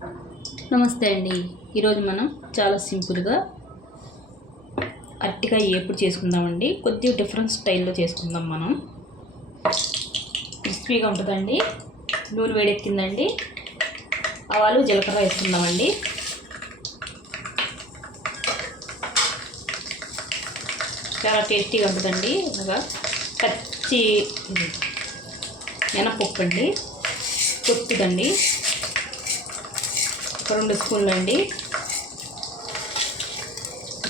నమస్తే అండి. ఈరోజు మనం చాలా సింపుల్గా అరటికాయ ఏపుడు చేసుకుందామండి. కొద్దిగా డిఫరెంట్ స్టైల్లో చేసుకుందాం. మనం క్రిస్పీగా ఉంటుందండి. నూనె వేడెక్కిందండి. ఆవాలు జీలకర్ర వేసుకుందామండి. చాలా టేస్టీగా ఉంటుందండి. అలాగా పచ్చి మినపప్పు అండి, కొత్తుదండి, 2 స్పూన్లు అండి,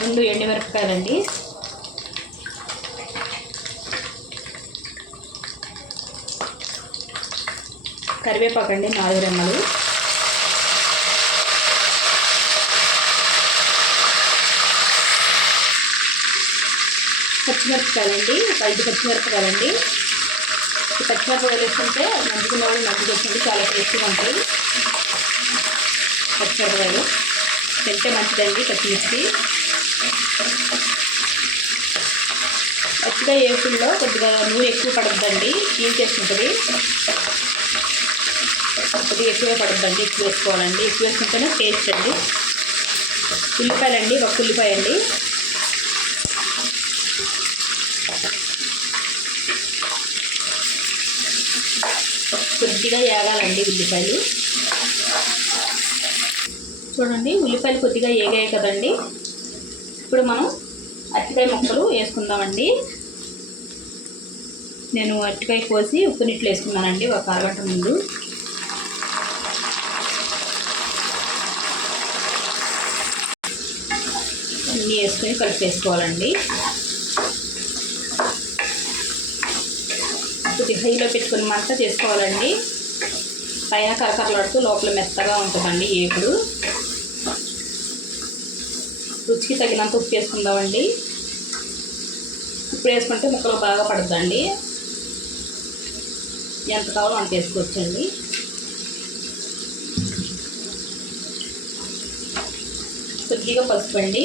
2 ఎండుమిరపకాయలండి, కరివేపాకు అండి 4 రెమ్మలు, పచ్చిమిరపకాయలండి, 5 పచ్చిమిరపకాయలండి. ఈ పచ్చిమిరపకాయలు వేసుకుంటే మంచిగా వాళ్ళు మంచిగా వేసుకుంటే చాలా టేస్టీగా ఉంటాయి. పచ్చిమిరపకాయలు తింటే మంచిదండి. పచ్చిమిర్చి పచ్చిగా ఏపుల్లో కొద్దిగా నూనె ఎక్కువ పడుతుందండి. క్లీన్ చేసుకుంటుంది. కొద్దిగా ఎక్కువే పడుతుందండి. ఎక్కువ వేసుకోవాలండి. ఎక్కువ వేసుకుంటేనే టేస్ట్ అండి. ఉల్లిపాయలండి, 1 ఉల్లిపాయ అండి, కొద్దిగా వేగాలండి ఉల్లిపాయలు. చూడండి, ఉల్లిపాయలు కొద్దిగా వేగాయి కదండి. ఇప్పుడు మనం అరటికాయ ముక్కలు వేసుకుందామండి. నేను అరటికాయ కోసి ఉప్పు నీటిలో వేసుకున్నానండి 1 అరగంట ముందు. అన్నీ వేసుకొని కలిపేసుకోవాలండి. కొద్దిగా హైలో పెట్టుకుని మంట చేసుకోవాలండి. పైన కరకరలాడుతూ లోపల మెత్తగా ఉంటుందండి ఏపుడు. రుచికి తగినంత ఉప్పు వేసుకుందామండి. ఉప్పు వేసుకుంటే ముక్కలు బాగా పడుతుందండి. ఎంత కావాలో అంత వేసుకోవచ్చండి. కొద్దిగా పసుపు అండి,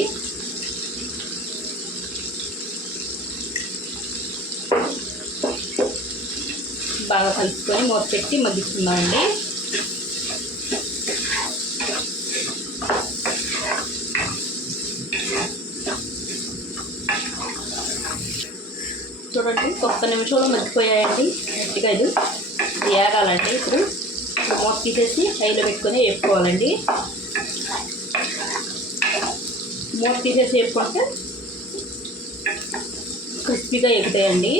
బాగా కలుపుకొని మూత పెట్టి మగ్గిస్తున్నామండి. చూడండి, 1 నిమిషంలో మగ్గిపోయాయండి అరటికాయలు. వేగాలండి. ఇప్పుడు మూత తీసేసి హైలో పెట్టుకొని వేపుకోవాలండి. మూత తీసేసి వేపుకుంటే క్రిస్పీగా ఎగుతాయండి,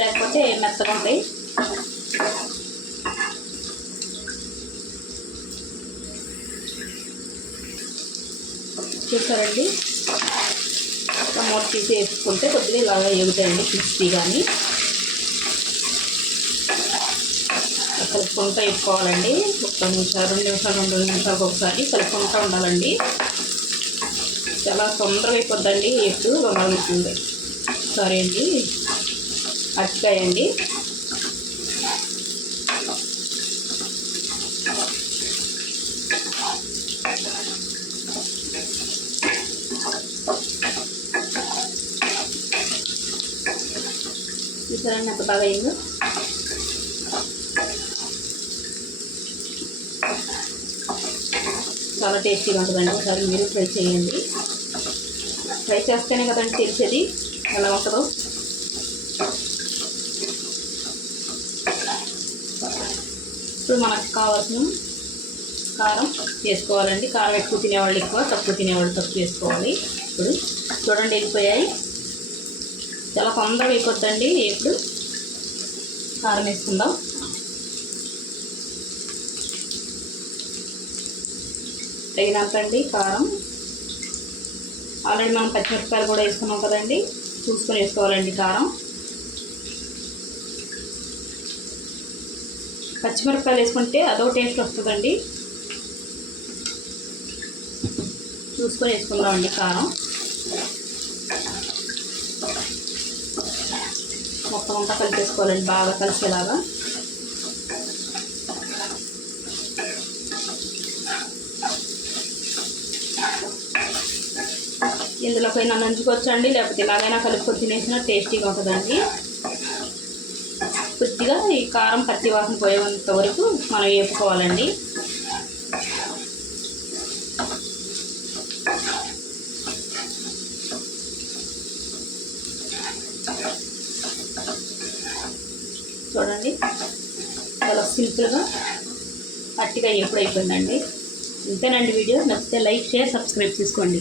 లేకపోతే మెత్తగా ఉంటాయి. చూసారండి, మూత తీసి వేసుకుంటే కొద్దిగా ఇలాగా ఎగుతాయండి క్రిస్పీ. కానీ కలుపుకుంటూ వేసుకోవాలండి. 1 నిమిషాలు 2 నిమిషాలు 2 నిమిషాలకు ఒకసారి కలుపుకుంటూ ఉండాలండి. చాలా తొందరగా అయిపోద్దండి. ఎప్పుడు ఉంటుంది. సరే అండి, అరటికాయ అండి. చూసారండి ఎంత బాగా అయిందో. చాలా టేస్టీగా ఉంటుందండి. ఒకసారి మీరు ట్రై చేయండి. ట్రై చేస్తేనే కదండి తెలిసేది ఎలా ఉంటుందో. ఇప్పుడు మనకు కావాల్సిన కారం వేసుకోవాలండి. కారం ఎక్కువ తినేవాళ్ళు ఎక్కువ, తక్కువ తినేవాళ్ళు తక్కువ వేసుకోవాలి. ఇప్పుడు చూడండి, వెళ్ళిపోయాయి. చాలా తొందరగా అయిపోద్దండి. ఇప్పుడు కారం వేసుకుందాం. తగినంత అండి కారం. ఆల్రెడీ మనం పచ్చిమిరపకాయలు కూడా వేసుకున్నాం కదండి. చూసుకొని వేసుకోవాలండి కారం. పచ్చిమిరపకాయలు వేసుకుంటే అదో టేస్ట్ వస్తుందండి. చూసుకొని వేసుకుందామండి కారం. మొత్తం అంతా కలిపేసుకోవాలండి, బాగా కలిసేలాగా. ఇందులోకైనా నంచుకోవచ్చండి, లేకపోతే ఇలాగైనా కలుపుకొని తినేసినా టేస్టీగా ఉంటుందండి. కొద్దిగా ఈ కారం పచ్చి వాసన పోయేంత వరకు మనం వేపుకోవాలండి. చూడండి చాలా సింపుల్గా అట్టిగా ఎప్పుడు అయిపోయిందండి. ఇంతేనండి వీడియో. నచ్చితే లైక్, షేర్, సబ్స్క్రైబ్ చేసుకోండి.